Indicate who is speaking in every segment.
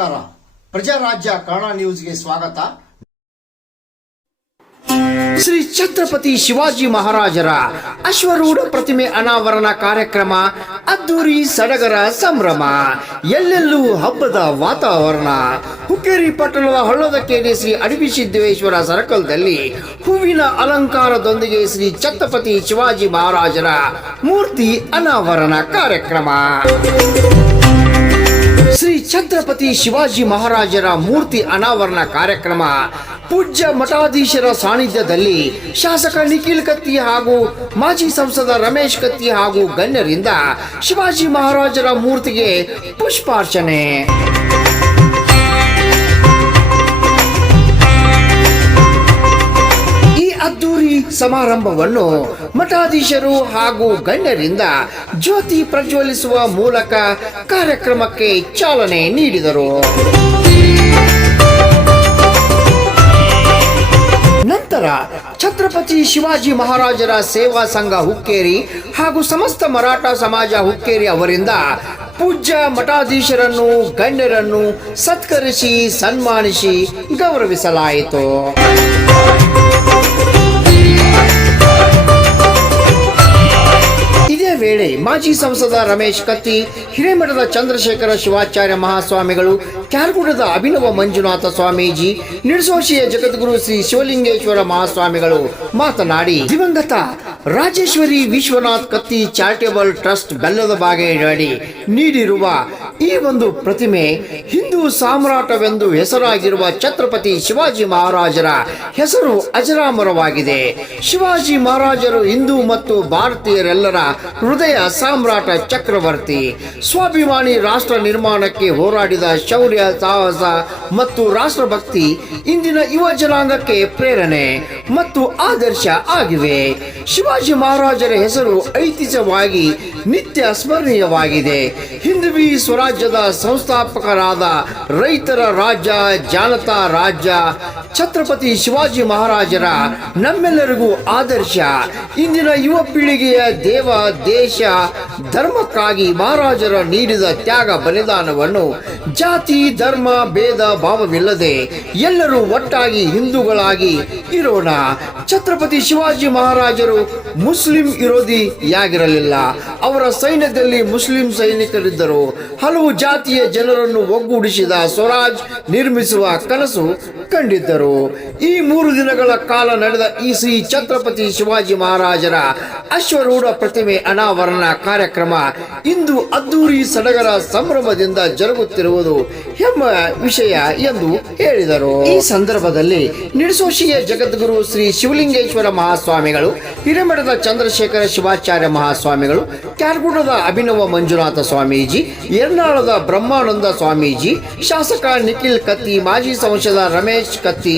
Speaker 1: ನಮಸ್ಕಾರ. ಪ್ರಜಾರಾಜ್ಯ ಕನ್ನಡ ನ್ಯೂಸ್ಗೆ ಸ್ವಾಗತ. ಶ್ರೀ ಛತ್ರಪತಿ ಶಿವಾಜಿ ಮಹಾರಾಜರ ಅಶ್ವರೂಢ ಪ್ರತಿಮೆ ಅನಾವರಣ ಕಾರ್ಯಕ್ರಮ, ಅದ್ದೂರಿ ಸಡಗರ ಸಂಭ್ರಮ, ಎಲ್ಲೆಲ್ಲೂ ಹಬ್ಬದ ವಾತಾವರಣ. ಹುಕ್ಕೇರಿ ಪಟ್ಟಣದ ಹಳ್ಳದಕೇರಿ ಶ್ರೀ ಅಡಿಬಿಸಿದ್ದೇಶ್ವರ ಸರ್ಕಲ್ದಲ್ಲಿ ಹೂವಿನ ಅಲಂಕಾರದೊಂದಿಗೆ ಶ್ರೀ ಛತ್ರಪತಿ ಶಿವಾಜಿ ಮಹಾರಾಜರ ಮೂರ್ತಿ ಅನಾವರಣ ಕಾರ್ಯಕ್ರಮ. ಶ್ರೀ ಛತ್ರಪತಿ ಶಿವಾಜಿ ಮಹಾರಾಜರ ಮೂರ್ತಿ ಅನಾವರಣ ಕಾರ್ಯಕ್ರಮ ಪೂಜ್ಯ ಮಠಾಧೀಶರ ಸಾನ್ನಿಧ್ಯದಲ್ಲಿ ಶಾಸಕ ನಿಖಿಲ್ ಕತ್ತಿ ಹಾಗೂ ಮಾಜಿ ಸಂಸದ ರಮೇಶ್ ಕತ್ತಿ ಹಾಗೂ ಗಣ್ಯರಿಂದ ಶಿವಾಜಿ ಮಹಾರಾಜರ ಮೂರ್ತಿಗೆ ಪುಷ್ಪಾರ್ಚನೆ. ಸಮಾರಂಭವನ್ನು ಮಠಾಧೀಶರು ಹಾಗೂ ಗಣ್ಯರಿಂದ ಜ್ಯೋತಿ ಪ್ರಜ್ವಲಿಸುವ ಮೂಲಕ ಕಾರ್ಯಕ್ರಮಕ್ಕೆ ಚಾಲನೆ ನೀಡಿದರು. ನಂತರ ಛತ್ರಪತಿ ಶಿವಾಜಿ ಮಹಾರಾಜರ ಸೇವಾ ಸಂಘ ಹುಕ್ಕೇರಿ ಹಾಗೂ ಸಮಸ್ತ ಮರಾಠ ಸಮಾಜ ಹುಕ್ಕೇರಿ ಅವರಿಂದ ಪೂಜ್ಯ ಮಠಾಧೀಶರನ್ನು, ಗಣ್ಯರನ್ನು ಸತ್ಕರಿಸಿ ಸನ್ಮಾನಿಸಿ ಗೌರವಿಸಲಾಯಿತು. ಇದೇ ವೇಳೆ ಮಾಜಿ ಸಂಸದ ರಮೇಶ್ ಕತ್ತಿ, ಹಿರೇಮಠದ ಚಂದ್ರಶೇಖರ ಶಿವಾಚಾರ್ಯ ಮಹಾಸ್ವಾಮಿಗಳು ಕ್ಯಾಲ್ಕುಟದ ಅಭಿನವ ಮಂಜುನಾಥ ಸ್ವಾಮೀಜಿ ನಿಡಸೋಶಿಯ ಜಗದ್ಗುರು ಶ್ರೀ ಶಿವಲಿಂಗೇಶ್ವರ ಮಹಾಸ್ವಾಮಿಗಳು ಮಾತನಾಡಿ, ದಿವಂಗತ ರಾಜೇಶ್ವರಿ ವಿಶ್ವನಾಥ್ ಕತ್ತಿ ಚಾರಿಟೇಬಲ್ ಟ್ರಸ್ಟ್ ಬೆಲ್ಲದ ಬಾಗೇಡಿ ನೀಡಿರುವ ಈ ಒಂದು ಪ್ರತಿಮೆ ಹಿಂದೂ ಸಾಮ್ರಾಟವೆಂದು ಹೆಸರಾಗಿರುವ ಛತ್ರಪತಿ ಶಿವಾಜಿ ಮಹಾರಾಜರ ಹೆಸರು ಅಜರಾಮರವಾಗಿದೆ. ಶಿವಾಜಿ ಮಹಾರಾಜರು ಹಿಂದೂ ಮತ್ತು ಭಾರತೀಯರೆಲ್ಲರ ಹೃದಯ ಸಾಮ್ರಾಟ ಚಕ್ರವರ್ತಿ. ಸ್ವಾಭಿಮಾನಿ ರಾಷ್ಟ್ರ ನಿರ್ಮಾಣಕ್ಕೆ ಹೋರಾಡಿದ ಶೌರ್ಯ, ಸಾಹಸ ಮತ್ತು ರಾಷ್ಟ್ರಭಕ್ತಿ ಇಂದಿನ ಯುವ ಜನಾಂಗಕ್ಕೆ ಪ್ರೇರಣೆ ಮತ್ತು ಆದರ್ಶ ಆಗಿವೆ. ಶಿವಾಜಿ ಮಹಾರಾಜರ ಹೆಸರು ಐತಿಹ್ಯವಾಗಿ, ನಿತ್ಯ ಸ್ಮರಣೀಯವಾಗಿದೆ. ಹಿಂದವಿ ಸ್ವರಾಜ್ಯದ ಸಂಸ್ಥಾಪಕರಾದ ರೈತರ ರಾಜ್ಯ ಜಾನತಾ ರಾಜ್ಯ, ಛತ್ರಪತಿ ಶಿವಾಜಿ ಮಹಾರಾಜರ ನಮ್ಮೆಲ್ಲರಿಗೂ ಆದರ್ಶ. ಇಂದಿನ ಯುವ ಪೀಳಿಗೆಯ ದೇವ, ದೇಶ, ಧರ್ಮಕ್ಕಾಗಿ ಮಹಾರಾಜರ ನೀಡಿದ ತ್ಯಾಗ ಬಲಿದಾನವನ್ನು ಜಾತಿ, ಧರ್ಮ, ಭೇದ, ಭಾವವಿಲ್ಲದೆ ಎಲ್ಲರೂ ಒಟ್ಟಾಗಿ ಹಿಂದೂಗಳಾಗಿ ಇರೋಣ. ಛತ್ರಪತಿ ಶಿವಾಜಿ ಮಹಾರಾಜರು ಮುಸ್ಲಿಂ ವಿರೋಧಿಯಾಗಿರಲಿಲ್ಲ ಅವರ ಸೈನ್ಯದಲ್ಲಿ ಮುಸ್ಲಿಂ ಸೈನಿಕರಿದ್ದರು. ಹಲವು ಜಾತಿಯ ಜನರನ್ನು ಒಗ್ಗೂಡಿಸಿದ ಸ್ವರಾಜ್ ನಿರ್ಮಿಸುವ ಕನಸು ಕಂಡಿದ್ದರು. ಈ ಮೂರು ದಿನಗಳ ಕಾಲ ನಡೆದ ಈ ಶ್ರೀ ಛತ್ರಪತಿ ಶಿವಾಜಿ ಮಹಾರಾಜರ ಅಶ್ವರೂಢ ಪ್ರತಿಮೆ ಅನಾವರಣ ಕಾರ್ಯಕ್ರಮ ಇಂದು ಅದ್ದೂರಿ ಸಡಗರ ಸಂಭ್ರಮದಿಂದ ಜರುಗುತ್ತಿರುವುದು ಎಂಬ ವಿಷಯ ಎಂದು ಹೇಳಿದರು. ಈ ಸಂದರ್ಭದಲ್ಲಿ ನಿಡಸೋಶಿಯ ಜಗದ್ಗುರು ಶ್ರೀ ಶಿವಲಿಂಗೇಶ್ವರ ಮಹಾಸ್ವಾಮಿಗಳು, ಹಿರೇಮಠದ ಚಂದ್ರಶೇಖರ ಶಿವಾಚಾರ್ಯ ಮಹಾಸ್ವಾಮಿಗಳು, ಕ್ಯಾರ್ಗುಡದ ಅಭಿನವ ಮಂಜುನಾಥ ಸ್ವಾಮೀಜಿ, ಎರ್ನಾಳದ ಬ್ರಹ್ಮಾನಂದ ಸ್ವಾಮೀಜಿ, ಶಾಸಕ ನಿಖಿಲ್ ಕತ್ತಿ, ಮಾಜಿ ಸಂಸದ ರಮೇಶ್ ಕತ್ತಿ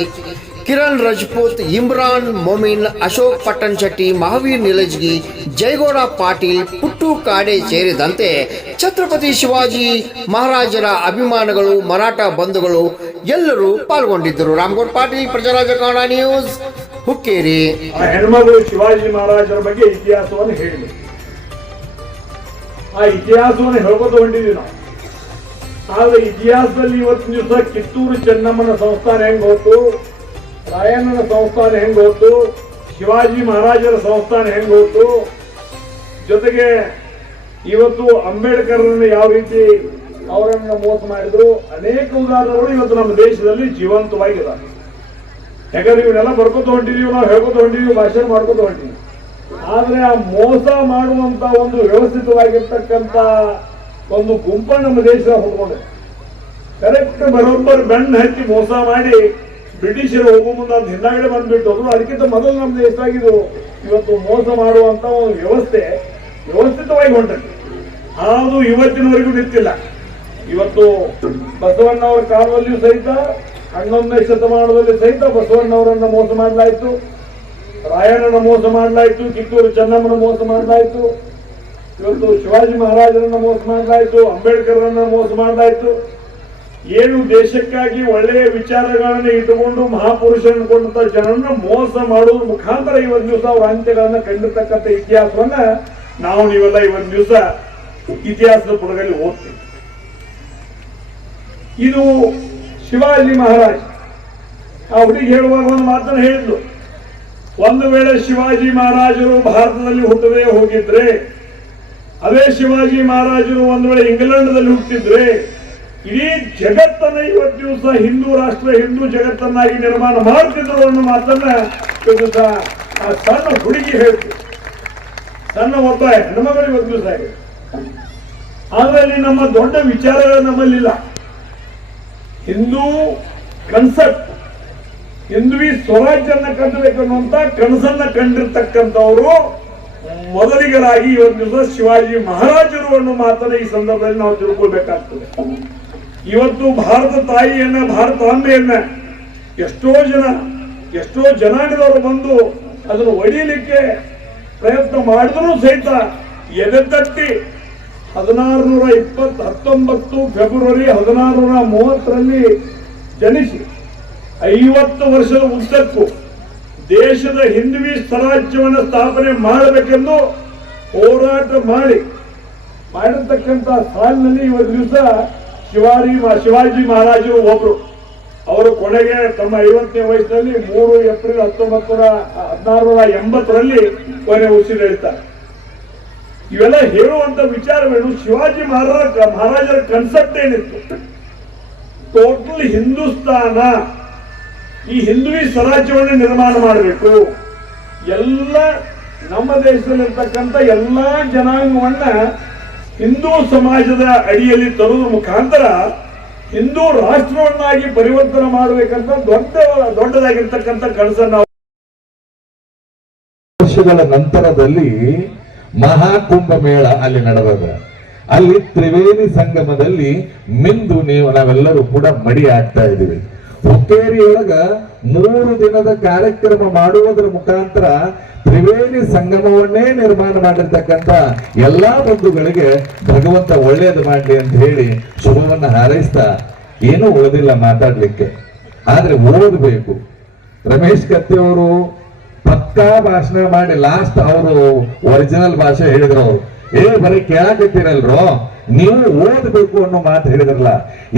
Speaker 1: ಕಿರಣ್ ರಜಪೂತ್, ಇಮ್ರಾನ್ ಮೊಮಿನ್, ಅಶೋಕ್ ಪಟ್ಟಣ್ ಶೆಟ್ಟಿ, ಮಹಾವೀರ್ ನಿಲಜ್ಗಿ, ಜಯಗೌಡ ಪಾಟೀಲ್, ಪುಟ್ಟು ಕಾಡೆ ಸೇರಿದಂತೆ ಛತ್ರಪತಿ ಶಿವಾಜಿ ಮಹಾರಾಜರ ಅಭಿಮಾನಿಗಳು, ಮರಾಠ ಬಂಧುಗಳು ಎಲ್ಲರೂ ಪಾಲ್ಗೊಂಡಿದ್ದರು. ರಾಮಗೌಡ್ ಪಾಟೀಲ್, ಪ್ರಜಾರಾಜ ಕನ್ನಡ ನ್ಯೂಸ್, ಹುಕ್ಕೇರಿ.
Speaker 2: ಹೆಣ್ಮಗಳು ಶಿವಾಜಿ ಮಹಾರಾಜರ ಬಗ್ಗೆ ಇತಿಹಾಸವನ್ನು ಹೇಳಿದೆ. ಆ ಇತಿಹಾಸವನ್ನು ಹೊಂಟಿದ್ವಿ ನಾವು. ಆದ್ರೆ ಇತಿಹಾಸದಲ್ಲಿ ಇವತ್ತಿನ ದಿವಸ ಕಿತ್ತೂರು ಚೆನ್ನಮ್ಮನ ಸಂಸ್ಥಾನ ಹೆಂಗ್ ಹೋತು ರಾಯಣ್ಣನ ಸಂಸ್ಥಾನ ಹೆಂಗ್ ಹೋತು ಶಿವಾಜಿ ಮಹಾರಾಜರ ಸಂಸ್ಥಾನ ಹೆಂಗ್ ಗೊತ್ತು ಜೊತೆಗೆ ಇವತ್ತು ಅಂಬೇಡ್ಕರ್ನ ಯಾವ ರೀತಿ ಅವರನ್ನು ಮೋಸ ಮಾಡಿದ್ರು? ಅನೇಕ ಉದಾಹರಣೆಗಳು ಇವತ್ತು ನಮ್ಮ ದೇಶದಲ್ಲಿ ಜೀವಂತವಾಗಿದ್ದಾವೆ ಯಾಕಂದ್ರೆ ಇವನ್ನೆಲ್ಲ ಬರ್ಕೋತ ಹೊಂಟಿದೀವಿ, ನಾವು ಹೇಳ್ಕೊತ ಹೊಂಟಿದೀವಿ, ಭಾಷಣ ಮಾಡ್ಕೊತ ಹೊಂಟಿದೀವಿ. ಆದ್ರೆ ಆ ಮೋಸ ಮಾಡುವಂತ ಒಂದು ವ್ಯವಸ್ಥಿತವಾಗಿರ್ತಕ್ಕಂತ ಒಂದು ಗುಂಪ ನಮ್ಮ ದೇಶದ ಹುಡ್ಕೊಂಡೆ ಕರೆಕ್ಟ್ ಬರೋಬ್ಬರು ಬೆಣ್ಣ ಹಚ್ಚಿ ಮೋಸ ಮಾಡಿ ಬ್ರಿಟಿಷರು ಹೋಗೋ ಮುಂದೆ ಅದು ಹಿಂದಾಗಡೆ ಬಂದ್ಬಿಟ್ಟು ಅದು ಅದಕ್ಕಿಂತ ಮೊದಲು ನಮ್ಮ ದೇಶದಾಗಿದ್ದು ಇವತ್ತು ಮೋಸ ಮಾಡುವಂತ ಒಂದು ವ್ಯವಸ್ಥೆ ವ್ಯವಸ್ಥಿತವಾಗಿ ಹೊಂಟದ್ದು ಅದು ಇವತ್ತಿನವರೆಗೂ ನಿಂತಿಲ್ಲ. ಇವತ್ತು ಬಸವಣ್ಣವರ ಕಾಲದಲ್ಲಿಯೂ ಸಹಿತ, ಹನ್ನೊಂದನೇ ಶತಮಾನದಲ್ಲಿ ಸಹಿತ ಬಸವಣ್ಣವರನ್ನ ಮೋಸ ಮಾಡಲಾಯಿತು. ರಾಯಣ್ಣನ ಮೋಸ ಮಾಡಲಾಯಿತು, ಕಿತ್ತೂರು ಚೆನ್ನಮ್ಮನ ಮೋಸ ಮಾಡಲಾಯಿತು. ಇವತ್ತು ಶಿವಾಜಿ ಮಹಾರಾಜರನ್ನ ಮೋಸ ಮಾಡಲಾಯಿತು ಅಂಬೇಡ್ಕರ್ರನ್ನ ಮೋಸ ಮಾಡಲಾಯಿತು. ಏನು ದೇಶಕ್ಕಾಗಿ ಒಳ್ಳೆಯ ವಿಚಾರಗಳನ್ನ ಇಟ್ಟುಕೊಂಡು ಮಹಾಪುರುಷರನ್ನು ಕೊಂಡಂತ ಜನರನ್ನ ಮೋಸ ಮಾಡುವ ಮುಖಾಂತರ ಇವತ್ತು ದಿವಸ ಅವರ ಕಂಡಿರ್ತಕ್ಕಂಥ ಇತಿಹಾಸವನ್ನ ನಾವು ನೀವೆಲ್ಲ ಇವತ್ತು ದಿವಸ ಇತಿಹಾಸದ ಪುಟದಲ್ಲಿ ಓದ್ತೀವಿ. ಇದು ಶಿವಾಜಿ ಮಹಾರಾಜ್, ಆ ಹುಡುಗಿ ಹೇಳುವಾಗ ಒಂದು ಮಾತನ್ನು ಹೇಳಿದ್ಲು. ಒಂದು ವೇಳೆ ಶಿವಾಜಿ ಮಹಾರಾಜರು ಭಾರತದಲ್ಲಿ ಹುಟ್ಟದೇ ಹೋಗಿದ್ರೆ, ಅದೇ ಶಿವಾಜಿ ಮಹಾರಾಜರು ಒಂದು ವೇಳೆ ಇಂಗ್ಲೆಂಡ್ದಲ್ಲಿ ಹುಟ್ಟಿದ್ರೆ ಇಡೀ ಜಗತ್ತನ್ನ ಇವತ್ತು ದಿವಸ ಹಿಂದೂ ರಾಷ್ಟ್ರ, ಹಿಂದೂ ಜಗತ್ತನ್ನಾಗಿ ನಿರ್ಮಾಣ ಮಾಡ್ತಿದ್ರು ಅನ್ನೋ ಮಾತನ್ನ ಇವತ್ತು ಆ ಸಣ್ಣ ಹುಡುಗಿ ಹೇಳ್ತು. ಸಣ್ಣ ಒಬ್ಬ ಹೆಣ್ಮಗಳು ಇವತ್ತು ದಿವಸ ಆಗಿದೆ. ಆದ್ರೆ ಅಲ್ಲಿ ನಮ್ಮ ದೊಡ್ಡ ವಿಚಾರಗಳು ನಮ್ಮಲ್ಲಿಲ್ಲ. ಹಿಂದೂ ಕನ್ಸೆಪ್ಟ್ ಹಿಂದುವಿ ಸ್ವರಾಜ್ಯನ್ನ ಕಟ್ಟಬೇಕನ್ನುವಂತ ಕನಸನ್ನ ಕಂಡಿರ್ತಕ್ಕಂಥವರು ಮೊದಲಿಗರಾಗಿ ಇವತ್ತು ದಿವಸ ಶಿವಾಜಿ ಮಹಾರಾಜರು ಅನ್ನೋ ಮಾತನ್ನ ಈ ಸಂದರ್ಭದಲ್ಲಿ ನಾವು ತಿಳ್ಕೊಳ್ಬೇಕಾಗ್ತದೆ. ಇವತ್ತು ಭಾರತ ತಾಯಿಯನ್ನ ಭಾರತಾಂಬೆಯನ್ನ ಎಷ್ಟೋ ಜನ, ಎಷ್ಟೋ ಜನಾಂಗದವರು ಬಂದು ಅದನ್ನು ಒಡೆಯಲಿಕ್ಕೆ ಪ್ರಯತ್ನ ಮಾಡಿದ್ರು ಸಹಿತ ಎದೆ ತಟ್ಟಿ ಹದಿನಾರು ನೂರ ಇಪ್ಪತ್ತು ಹತ್ತೊಂಬತ್ತು ಫೆಬ್ರವರಿ ಹದಿನಾರು ನೂರ ಮೂವತ್ತರಲ್ಲಿ ಜನಿಸಿ ಐವತ್ತು ವರ್ಷದ ಉದ್ದಕ್ಕೂ ದೇಶದ ಹಿಂದುವಿ ಸ್ವರಾಜ್ಯವನ್ನು ಸ್ಥಾಪನೆ ಮಾಡಬೇಕೆಂದು ಹೋರಾಟ ಮಾಡಿ ಮಾಡಿರ್ತಕ್ಕಂಥ ಸಾಲಿನಲ್ಲಿ ಇವತ್ತು ದಿವಸ ಶಿವಾಜಿ ಶಿವಾಜಿ ಮಹಾರಾಜರು ಒಬ್ರು. ಅವರು ಕೊನೆಗೆ ತಮ್ಮ ಐವತ್ತನೇ ವಯಸ್ಸಿನಲ್ಲಿ ಮೂರು ಏಪ್ರಿಲ್ ಹತ್ತೊಂಬತ್ತು ನೂರ ಹದಿನಾರು ನೂರ ಎಂಬತ್ತರಲ್ಲಿ ಕೊನೆ ಉಸಿರೆಳ್ತಾರೆ ಇವೆಲ್ಲ ಹೇಳುವಂತ ವಿಚಾರವೇನು? ಶಿವಾಜಿ ಮಹಾರಾಜ ಮಹಾರಾಜರ ಕನ್ಸೆಪ್ಟ್ ಏನಿತ್ತು? ಟೋಟಲ್ ಹಿಂದೂಸ್ತಾನ ಈ ಹಿಂದುವಿ ಸ್ವರಾಜ್ಯವನ್ನು ನಿರ್ಮಾಣ ಮಾಡಬೇಕು. ಎಲ್ಲ ನಮ್ಮ ದೇಶದಲ್ಲಿರ್ತಕ್ಕಂಥ ಎಲ್ಲಾ ಜನಾಂಗವನ್ನ ಹಿಂದೂ ಸಮಾಜದ ಅಡಿಯಲ್ಲಿ ತರುವುದರ ಮುಖಾಂತರ ಹಿಂದೂ ರಾಷ್ಟ್ರವನ್ನಾಗಿ ಪರಿವರ್ತನೆ ಮಾಡಬೇಕಂತ ದೊಡ್ಡ, ದೊಡ್ಡದಾಗಿರ್ತಕ್ಕಂಥ ಕನಸನ್ನ
Speaker 3: ವರ್ಷಗಳ ನಂತರದಲ್ಲಿ ಮಹಾಕುಂಭ ಮೇಳ ಅಲ್ಲಿ ನಡೆದ ಅಲ್ಲಿ ತ್ರಿವೇಣಿ ಸಂಗಮದಲ್ಲಿ ಮಿಂದು ನೀವು ನಾವೆಲ್ಲರೂ ಕೂಡ ಮಡಿ ಆಗ್ತಾ ಇದ್ದೀವಿ. ಹುಕ್ಕೇರಿಯೊಳಗ ಮೂರು ದಿನದ ಕಾರ್ಯಕ್ರಮ ಮಾಡುವುದರ ಮುಖಾಂತರ ತ್ರಿವೇಣಿ ಸಂಗಮವನ್ನೇ ನಿರ್ಮಾಣ ಮಾಡಿರ್ತಕ್ಕಂಥ ಎಲ್ಲಾ ಬಂಧುಗಳಿಗೆ ಭಗವಂತ ಒಳ್ಳೇದು ಮಾಡಲಿ ಅಂತ ಹೇಳಿ ಶುಭವನ್ನು ಹಾರೈಸ್ತಾ ಏನೂ ಉಳಿದಿಲ್ಲ ಮಾತಾಡ್ಲಿಕ್ಕೆ. ಆದ್ರೆ ಓದಬೇಕು. ರಮೇಶ್ ಕತ್ತಿ ಅವರು ಪಕ್ಕಾ ಭಾಷಣ ಮಾಡಿ ಲಾಸ್ಟ್ ಅವರು ಒರಿಜಿನಲ್ ಭಾಷೆ ಹೇಳಿದ್ರು ಏ, ಬರೀ ಕೇಳಕತ್ತೀರಲ್ರೋ? ನೀವು ಓದಬೇಕು ಅನ್ನೋ ಮಾತು ಹೇಳಿದ್ರಲ್ಲ,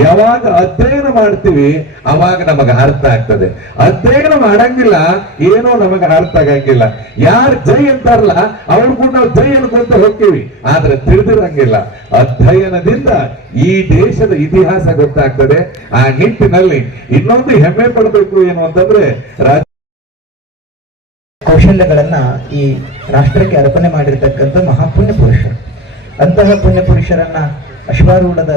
Speaker 3: ಯಾವಾಗ ಅಧ್ಯಯನ ಮಾಡ್ತೀವಿ, ಅವಾಗ ನಮಗ ಅರ್ಥ ಆಗ್ತದೆ. ಅಧ್ಯಯನ ಮಾಡಂಗಿಲ್ಲ, ಏನೋ ನಮಗ ಅರ್ಥ ಆಗಂಗಿಲ್ಲ. ಯಾರು ಜೈ ಅಂತಾರಲ್ಲ, ಅವ್ರು ಕೂಡ ನಾವು ಜೈ ಅನ್ಕೊಂತ ಹೋಗ್ತೀವಿ. ಆದ್ರೆ ತಿಳಿದಿರಂಗಿಲ್ಲ. ಅಧ್ಯಯನದಿಂದ ಈ ದೇಶದ ಇತಿಹಾಸ ಗೊತ್ತಾಗ್ತದೆ. ಆ ನಿಟ್ಟಿನಲ್ಲಿ ಇನ್ನೊಂದು ಹೆಮ್ಮೆ ಪಡಬೇಕು ಏನು ಅಂತಂದ್ರೆ ರಾಜ್ಯ
Speaker 4: ಕೌಶಲ್ಯಗಳನ್ನ ಈ ರಾಷ್ಟ್ರಕ್ಕೆ ಅರ್ಪಣೆ ಮಾಡಿರ್ತಕ್ಕಂಥ ಮಹಾಪುಣ್ಯ ಪುರುಷರು. ಅಂತಹ ಪುಣ್ಯಪುರುಷರನ್ನ ಅಶ್ವಾರೂಢದ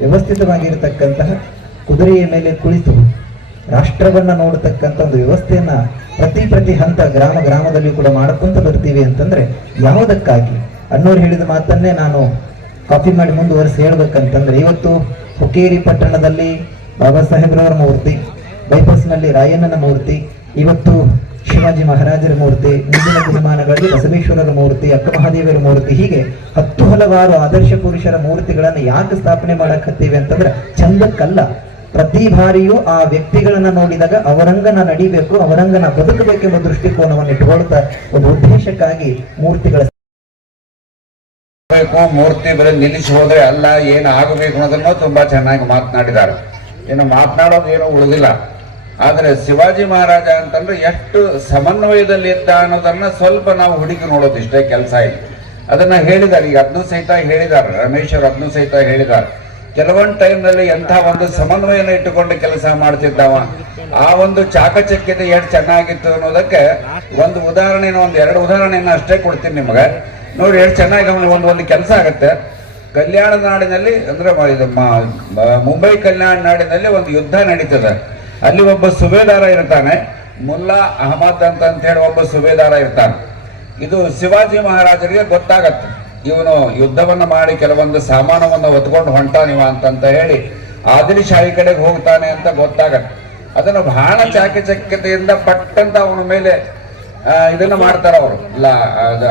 Speaker 4: ವ್ಯವಸ್ಥಿತವಾಗಿರತಕ್ಕಂತಹ ಕುದುರೆಯ ಮೇಲೆ ಕುಳಿತು ರಾಷ್ಟ್ರವನ್ನ ನೋಡತಕ್ಕಂಥ ಒಂದು ವ್ಯವಸ್ಥೆಯನ್ನ ಪ್ರತಿ ಪ್ರತಿ ಹಂತ ಗ್ರಾಮ ಗ್ರಾಮದಲ್ಲಿ ಕೂಡ ಮಾಡ್ಕೊಂತ ಬರ್ತೀವಿ ಅಂತಂದ್ರೆ ಯಾವುದಕ್ಕಾಗಿ? ಅನ್ನೋರು ಹೇಳಿದ ಮಾತನ್ನೇ ನಾನು ಕಾಪಿ ಮಾಡಿ ಮುಂದುವರಿಸಿ ಹೇಳ್ಬೇಕಂತಂದ್ರೆ ಇವತ್ತು ಹುಕ್ಕೇರಿ ಪಟ್ಟಣದಲ್ಲಿ ಬಾಬಾ ಸಾಹೇಬ್ರವರ ಮೂರ್ತಿ ಬೈಪಾಸ್ನಲ್ಲಿ ರಾಯಣ್ಣನ ಮೂರ್ತಿ, ಇವತ್ತು ಶಿವಾಜಿ ಮಹಾರಾಜರ ಮೂರ್ತಿ, ಮುಂದಿನ ದಿನಮಾನಗಳಲ್ಲಿ ಬಸವೇಶ್ವರರ ಮೂರ್ತಿ ಅಕ್ಕ ಮಹಾದೇವರ ಮೂರ್ತಿ, ಹೀಗೆ ಹತ್ತು ಹಲವಾರು ಆದರ್ಶ ಪುರುಷರ ಮೂರ್ತಿಗಳನ್ನ ಯಾಕೆ ಸ್ಥಾಪನೆ ಮಾಡಕತ್ತೀವಿ ಅಂತಂದ್ರೆ ಚಂದಕ್ಕಲ್ಲ. ಪ್ರತಿ ಬಾರಿಯೂ ಆ ವ್ಯಕ್ತಿಗಳನ್ನ ನೋಡಿದಾಗ ಅವರಂಗನ ನಡಿಬೇಕು, ಅವರಂಗನ ಬದುಕಬೇಕೆಂಬ ದೃಷ್ಟಿಕೋನವನ್ನು ಇಟ್ಕೊಳ್ತಾ ಒಂದು ಉದ್ದೇಶಕ್ಕಾಗಿ ಮೂರ್ತಿಗಳ
Speaker 5: ಮೂರ್ತಿ ಬರೀ ನಿಲ್ಲಿಸಿ ಹೋದ್ರೆ ಅಲ್ಲ, ಏನು ಆಗಬೇಕು ಅನ್ನೋದನ್ನು ತುಂಬಾ ಚೆನ್ನಾಗಿ ಮಾತನಾಡಿದ್ದಾರೆ. ಏನು ಮಾತನಾಡೋದು ಏನು ಉಳಿದಿಲ್ಲ. ಆದ್ರೆ ಶಿವಾಜಿ ಮಹಾರಾಜ ಅಂತಂದ್ರೆ ಎಷ್ಟು ಸಮನ್ವಯದಲ್ಲಿ ಇದ್ದ ಅನ್ನೋದನ್ನ ಸ್ವಲ್ಪ ನಾವು ಹುಡುಕಿ ನೋಡೋದು ಇಷ್ಟೇ ಕೆಲಸ ಇಲ್ಲ. ಅದನ್ನ ಹೇಳಿದ್ದಾರೆ, ಈಗ ಅದನ್ನು ಸಹಿತ ಹೇಳಿದ್ದಾರೆ, ರಮೇಶ್ ಅವರು ಅದನ್ನು ಸಹಿತ ಹೇಳಿದ್ದಾರೆ. ಕೆಲವೊಂದು ಟೈಮ್ನಲ್ಲಿ ಎಂಥ ಒಂದು ಸಮನ್ವಯನ ಇಟ್ಟುಕೊಂಡು ಕೆಲಸ ಮಾಡ್ತಿದ್ದಾವ, ಆ ಒಂದು ಚಾಕಚಕ್ಯತೆ ಎಷ್ಟು ಚೆನ್ನಾಗಿತ್ತು ಅನ್ನೋದಕ್ಕೆ ಒಂದು ಉದಾಹರಣೆನ, ಒಂದು ಎರಡು ಉದಾಹರಣೆನ ಅಷ್ಟೇ ಕೊಡ್ತೀನಿ ನಿಮಗೆ. ನೋಡಿ, ಎಷ್ಟು ಚೆನ್ನಾಗಿ ಒಂದು ಒಂದು ಕೆಲಸ ಆಗುತ್ತೆ. ಕಲ್ಯಾಣ ನಾಡಿನಲ್ಲಿ, ಅಂದ್ರೆ ಮುಂಬೈ ಕಲ್ಯಾಣ ನಾಡಿನಲ್ಲಿ ಒಂದು ಯುದ್ಧ ನಡೀತದೆ. ಅಲ್ಲಿ ಒಬ್ಬ ಸುಬೇದಾರ ಇರ್ತಾನೆ, ಮುಲ್ಲಾ ಅಹಮದ್ ಅಂತ ಅಂತ ಹೇಳಿ ಒಬ್ಬ ಸುಬೇದಾರ ಇರ್ತಾನೆ. ಇದು ಶಿವಾಜಿ ಮಹಾರಾಜರಿಗೆ ಗೊತ್ತಾಗತ್ತೆ. ಇವನು ಯುದ್ಧವನ್ನ ಮಾಡಿ ಕೆಲವೊಂದು ಸಾಮಾನವನ್ನ ಹೊತ್ಕೊಂಡು ಹೊಂಟಾನಿವ ಅಂತಂತ ಹೇಳಿ ಆದಿಲಶಾಹಿ ಕಡೆಗೆ ಹೋಗ್ತಾನೆ ಅಂತ ಗೊತ್ತಾಗತ್ತೆ. ಅದನ್ನು ಬಹಳ ಚಾಕಚಕ್ಯತೆಯಿಂದ ಪಟ್ಟಂತ ಅವನ ಮೇಲೆ ಇದನ್ನ ಮಾಡ್ತಾರ ಅವರು.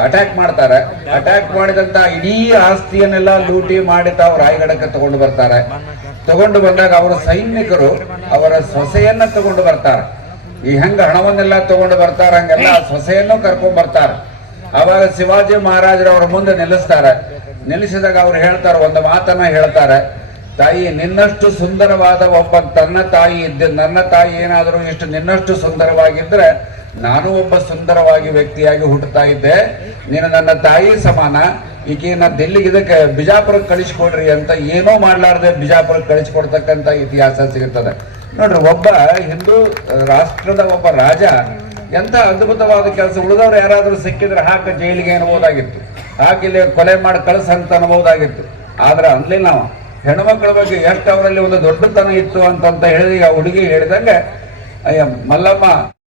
Speaker 5: ಅಟ್ಯಾಕ್ ಮಾಡ್ತಾರೆ. ಅಟ್ಯಾಕ್ ಮಾಡಿದಂತ ಇಡೀ ಆಸ್ತಿಯನ್ನೆಲ್ಲ ಲೂಟಿ ಮಾಡಿ ತಾವು ರಾಯಗಡಕ್ಕೆ ತಗೊಂಡು ಬರ್ತಾರೆ. ತಗೊಂಡು ಬಂದಾಗ ಅವರ ಸೈನಿಕರು ಅವರ ಸೊಸೆಯನ್ನ ತಗೊಂಡು ಬರ್ತಾರೆ. ಈ ಹೆಂಗ ಹಣವನ್ನೆಲ್ಲ ತಗೊಂಡು ಬರ್ತಾರ ಹಂಗೆಲ್ಲ ಸೊಸೆಯನ್ನು ಕರ್ಕೊಂಡ್ ಬರ್ತಾರ. ಅವಾಗ ಶಿವಾಜಿ ಮಹಾರಾಜರು ಅವ್ರ ಮುಂದೆ ನಿಲ್ಲಿಸ್ತಾರ. ನಿಲ್ಲಿಸಿದಾಗ ಅವ್ರು ಹೇಳ್ತಾರೆ, ಒಂದು ಮಾತನ್ನ ಹೇಳ್ತಾರೆ. ತಾಯಿ, ನಿನ್ನಷ್ಟು ಸುಂದರವಾದ ಒಬ್ಬ ತನ್ನ ತಾಯಿ ಇದ್ದ, ನನ್ನ ತಾಯಿ ಏನಾದರೂ ಇಷ್ಟು ನಿನ್ನಷ್ಟು ಸುಂದರವಾಗಿದ್ರೆ ನಾನು ಒಬ್ಬ ಸುಂದರವಾಗಿ ವ್ಯಕ್ತಿಯಾಗಿ ಹುಟ್ಟುತ್ತಾ ಇದ್ದೆ. ನೀನು ನನ್ನ ತಾಯಿ ಸಮಾನ. ಈಕೆನ ಡೆಲ್ಲಿಗೆ ಇದಕ್ಕೆ ಬಿಜಾಪುರಕ್ಕೆ ಕಳಿಸ್ಕೊಡ್ರಿ ಅಂತ ಏನೋ ಮಾಡ್ಲಾರ್ದೆ ಬಿಜಾಪುರಕ್ಕೆ ಕಳಿಸ್ಕೊಡ್ತಕ್ಕಂಥ ಇತಿಹಾಸ ಸಿಗುತ್ತದೆ ನೋಡ್ರಿ, ಒಬ್ಬ ಹಿಂದೂ ರಾಷ್ಟ್ರದ ಒಬ್ಬ ರಾಜ ಎಂತ ಅದ್ಭುತವಾದ ಕೆಲಸ, ಉಳಿದವ್ರು ಯಾರಾದ್ರೂ ಸಿಕ್ಕಿದ್ರೆ ಹಾಕ ಜೈಲಿಗೆ ಅನ್ಬೋದಾಗಿತ್ತು. ಹಾಕಿ ಇಲ್ಲಿ ಕೊಲೆ ಮಾಡಿ ಕಳಿಸ್ ಅಂತ ಅನ್ಬೋದಾಗಿತ್ತು. ಆದ್ರೆ ಅನ್ಲಿಲ್ಲ ನಾವು. ಹೆಣ್ಮಕ್ಳ ಬಗ್ಗೆ ಎಷ್ಟು ಅವರಲ್ಲಿ ಒಂದು ದೊಡ್ಡತನ ಇತ್ತು ಅಂತಂತ ಹೇಳಿದ ಆ ಹುಡುಗಿ ಹೇಳಿದಂಗೆ, ಅಯ್ಯ ಮಲ್ಲಮ್ಮ.